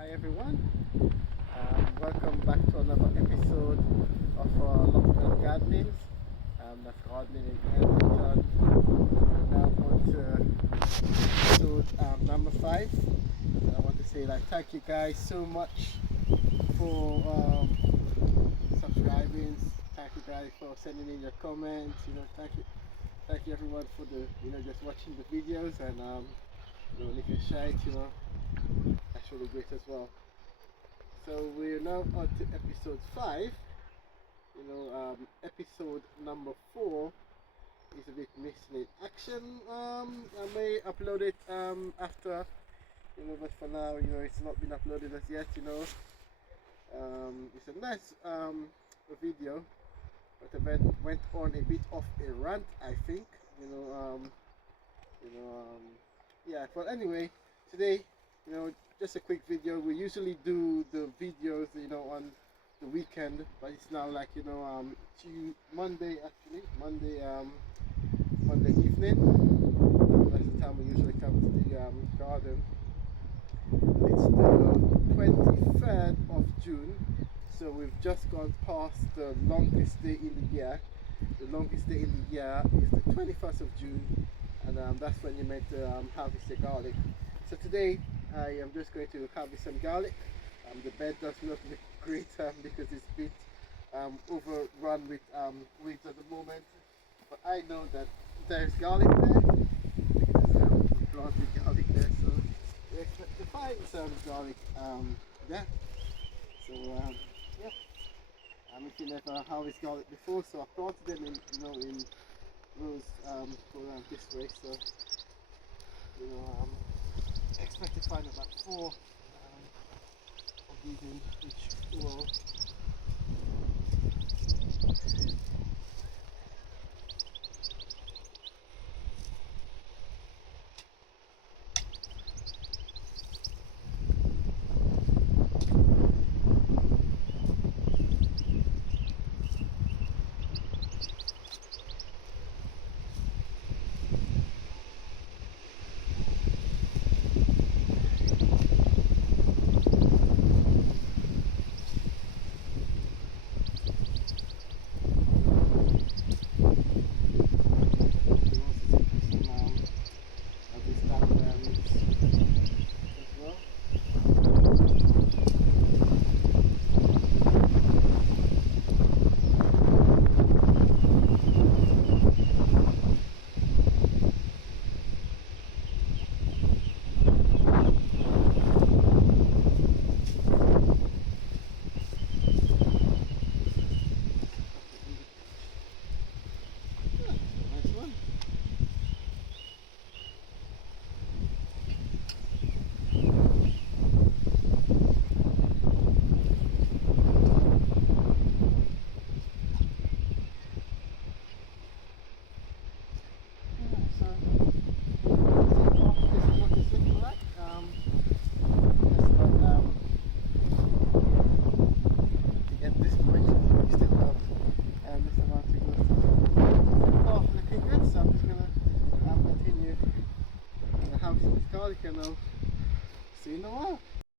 Hi everyone, welcome back to another episode of Lockdown Gardenings. That's gardening in Edlington. We're now on to episode number 5. And I want to say thank you guys so much for subscribing. Thank you guys for sending in your comments. Thank you everyone for just watching the videos and leaving a share. That's really great as well. So we're now on to episode 5. Episode number 4 is a bit missing in action. I may upload it after, but for now, it's not been uploaded as yet. It's a nice video, but I went on a bit of a rant, I think. Yeah. But anyway, today, just a quick video. We usually do the videos, on the weekend, but it's now Monday evening. That's the time we usually come to the garden. It's the 23rd of June, so we've just gone past the longest day in the year. The longest day in the year is the 21st of June, and that's when you're meant to harvest your garlic. So today I am just going to harvest some garlic. The bed does not look great because it's a bit overrun with weeds at the moment, but I know that there's garlic there because we planted garlic there, so we expect to find some garlic there. So yeah, if you never harvest garlic before, so I planted them in rows go around this way, so expect to find about 4 of these in each row. And I'll see you in a while.